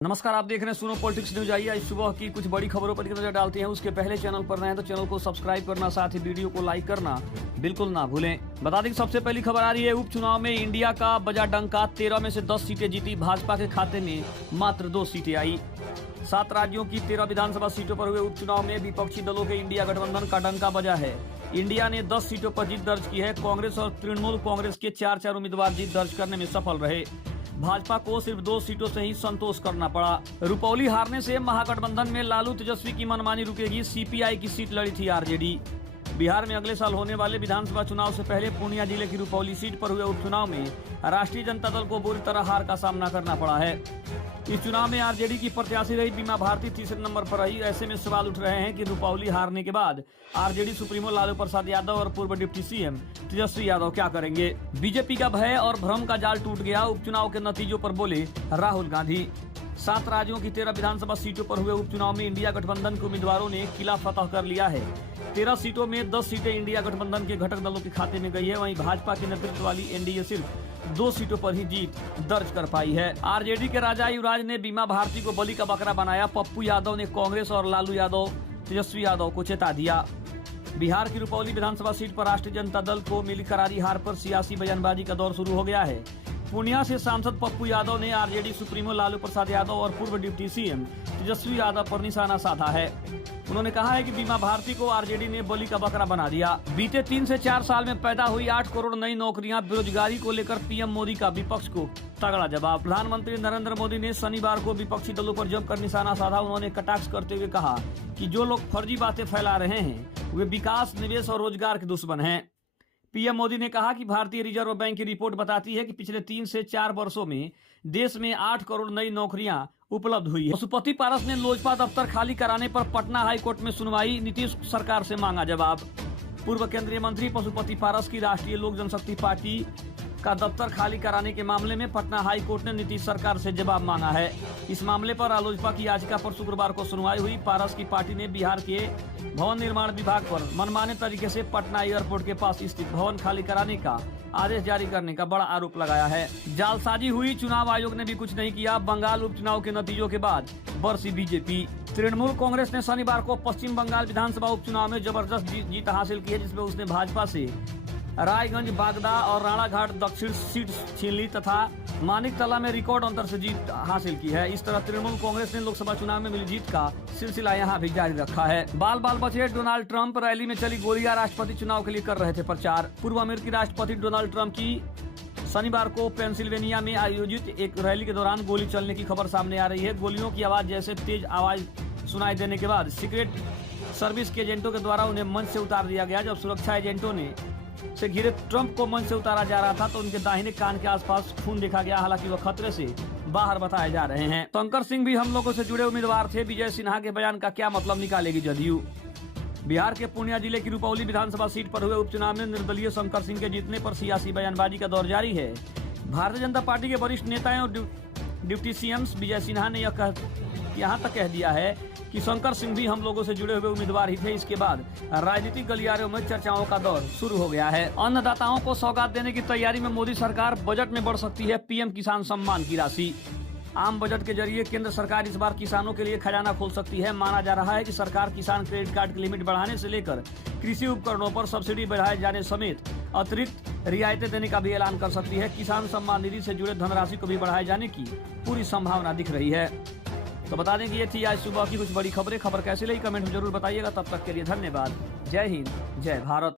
नमस्कार, आप देख रहे हैं सुनो पॉलिटिक्स न्यूज। आइए आज सुबह की कुछ बड़ी खबरों पर नजर डालते हैं। उसके पहले चैनल पर नए हैं तो चैनल को सब्सक्राइब करना, साथ ही वीडियो को लाइक करना बिल्कुल ना भूलें। बता दें कि सबसे पहली खबर आ रही है उपचुनाव में इंडिया का बजा डंका। 13 में से 10 सीटें जीती, भाजपा के खाते में मात्र 2 सीटें आई। 7 राज्यों की 13 विधानसभा सीटों पर हुए उपचुनाव में विपक्षी दलों के इंडिया गठबंधन का डंका बजा है। इंडिया ने 10 सीटों पर जीत दर्ज की है। कांग्रेस और तृणमूल कांग्रेस के 4 उम्मीदवार जीत दर्ज करने में सफल रहे। भाजपा को सिर्फ 2 सीटों से ही संतोष करना पड़ा। रुपौली हारने से महागठबंधन में लालू तेजस्वी की मनमानी रुकेगी। सीपीआई की सीट लड़ी थी आरजेडी। बिहार में अगले साल होने वाले विधानसभा चुनाव से पहले पूर्णिया जिले की रुपौली सीट पर हुए उपचुनाव में राष्ट्रीय जनता दल को बुरी तरह हार का सामना करना पड़ा है। इस चुनाव में आरजेडी की प्रत्याशी रही बीमा भारती तीसरे नंबर पर रही। ऐसे में सवाल उठ रहे हैं कि रुपौली हारने के बाद आरजेडी सुप्रीमो लालू प्रसाद यादव और पूर्व डिप्टी सीएम तेजस्वी यादव क्या करेंगे। बीजेपी का भय और भ्रम का जाल टूट गया। उपचुनाव के नतीजों पर बोले राहुल गांधी। 7 राज्यों की 13 विधानसभा सीटों पर हुए उपचुनाव में इंडिया गठबंधन के उम्मीदवारों ने किला फतह कर लिया है। 13 सीटों में 10 सीटें इंडिया गठबंधन के घटक दलों के खाते में गई है। वहीं भाजपा के नेतृत्व वाली एनडीए सिर्फ 2 सीटों पर ही जीत दर्ज कर पाई है। आरजेडी के राजा युवराज ने बीमा भारती को बलि का बकरा बनाया। पप्पू यादव ने कांग्रेस और लालू यादव तेजस्वी यादव को चेता दिया। बिहार की रुपौली विधानसभा सीट पर राष्ट्रीय जनता दल को मिली करारी हार पर सियासी बयानबाजी का दौर शुरू हो गया है। पूर्णिया से सांसद पप्पू यादव ने आरजेडी सुप्रीमो लालू प्रसाद यादव और पूर्व डिप्टी सीएम तेजस्वी यादव पर निशाना साधा है। उन्होंने कहा है कि बीमा भारती को आरजेडी ने बलि का बकरा बना दिया। बीते 3 से 4 साल में पैदा हुई 8 करोड़ नई नौकरियां, बेरोजगारी को लेकर पीएम मोदी का विपक्ष को तगड़ा जवाब। प्रधानमंत्री नरेंद्र मोदी ने शनिवार को विपक्षी दलों पर जमकर निशाना साधा। उन्होंने कटाक्ष करते हुए कहा कि जो लोग फर्जी बातें फैला रहे हैं वे विकास, निवेश और रोजगार के दुश्मन हैं। पीएम मोदी ने कहा कि भारतीय रिजर्व बैंक की रिपोर्ट बताती है कि पिछले 3 से 4 वर्षों में देश में 8 करोड़ नई नौकरियां उपलब्ध हुई है। पशुपति पारस ने लोजपा दफ्तर खाली कराने पर पटना हाईकोर्ट में सुनवाई। नीतीश सरकार से मांगा जवाब। पूर्व केंद्रीय मंत्री पशुपति पारस की राष्ट्रीय लोक जनशक्ति पार्टी का दफ्तर खाली कराने के मामले में पटना हाई कोर्ट ने नीतीश सरकार से जवाब मांगा है। इस मामले पर रालोसपा की याचिका पर शुक्रवार को सुनवाई हुई। पारस की पार्टी ने बिहार के भवन निर्माण विभाग पर मनमाने तरीके से पटना एयरपोर्ट के पास स्थित भवन खाली कराने का आदेश जारी करने का बड़ा आरोप लगाया है। जालसाजी हुई, चुनाव आयोग ने भी कुछ नहीं किया। बंगाल उपचुनाव के नतीजों के बाद बरसी बीजेपी। तृणमूल कांग्रेस ने शनिवार को पश्चिम बंगाल विधानसभा उपचुनाव में जबरदस्त जीत हासिल की है, जिसमें उसने भाजपा से रायगंज, बागदा और राणाघाट दक्षिण सीट छीन ली तथा मानिकतला में रिकॉर्ड अंतर से जीत हासिल की है। इस तरह तृणमूल कांग्रेस ने लोकसभा चुनाव में मिली जीत का सिलसिला यहां भी जारी रखा है। बाल बाल बचे डोनाल्ड ट्रंप। रैली में चली गोलियां। राष्ट्रपति चुनाव के लिए कर रहे थे प्रचार। पूर्व अमेरिकी राष्ट्रपति डोनाल्ड ट्रंप की शनिवार को पेंसिल्वेनिया में आयोजित एक रैली के दौरान गोली चलने की खबर सामने आ रही है। गोलियों की आवाज जैसे तेज आवाज सुनाई देने के बाद सीक्रेट सर्विस के एजेंटों के द्वारा उन्हें मंच से उतार दिया गया। जब सुरक्षा एजेंटों ने से घिरे ट्रंप को मंच से उतारा जा रहा था तो उनके दाहिने कान के आसपास खून देखा गया। हालांकि वह खतरे से बाहर बताए जा रहे हैं। शंकर सिंह भी हम लोगों से जुड़े उम्मीदवार थे। विजय सिन्हा के बयान का क्या मतलब निकालेगी जदयू। बिहार के पूर्णिया जिले की रुपौली विधानसभा सीट पर हुए उपचुनाव में निर्दलीय शंकर सिंह के जीतने पर सियासी बयानबाजी का दौर जारी है। भारतीय जनता पार्टी के वरिष्ठ नेताओं और डिप्टी सीएम विजय सिन्हा ने यहाँ तक कह दिया है कि शंकर सिंह भी हम लोगों से जुड़े हुए उम्मीदवार ही थे। इसके बाद राजनीतिक गलियारों में चर्चाओं का दौर शुरू हो गया है। अन्नदाताओं को सौगात देने की तैयारी में मोदी सरकार। बजट में बढ़ सकती है पीएम किसान सम्मान की राशि। आम बजट के जरिए केंद्र सरकार इस बार किसानों के लिए खजाना खोल सकती है। माना जा रहा है कि सरकार किसान क्रेडिट कार्ड की लिमिट बढ़ाने से लेकर कृषि उपकरणों पर सब्सिडी बढ़ाए जाने समेत अतिरिक्त रियायतें देने का भी ऐलान कर सकती है। किसान सम्मान निधि से जुड़े धनराशि को भी बढ़ाए जाने की पूरी संभावना दिख रही है। तो बता दें कि ये थी आज सुबह की कुछ बड़ी खबरें। खबर कैसी लगी कमेंट में जरूर बताइएगा। तब तक के लिए धन्यवाद। जय हिंद, जय भारत।